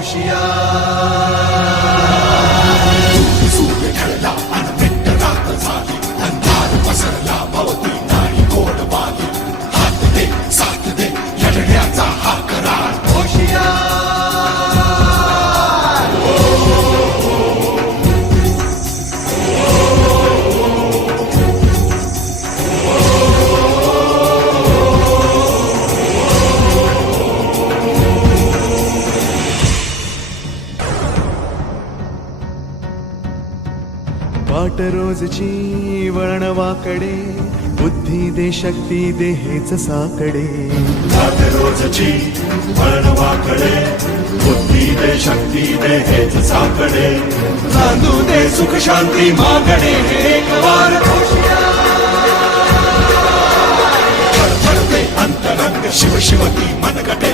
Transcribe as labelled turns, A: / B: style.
A: হুশিয়ার वाट रोजची वळणवाकडे बुद्धी दे शक्ती दे हेच साकडे.
B: जाते रोजची वळणवाकडे बुद्धी दे शक्ती दे हेच साकडे. नांदू दे सुख शांती मागणे हे एक वार अंतरंग शिव शिवती मनगटे